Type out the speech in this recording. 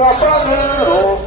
Papagano,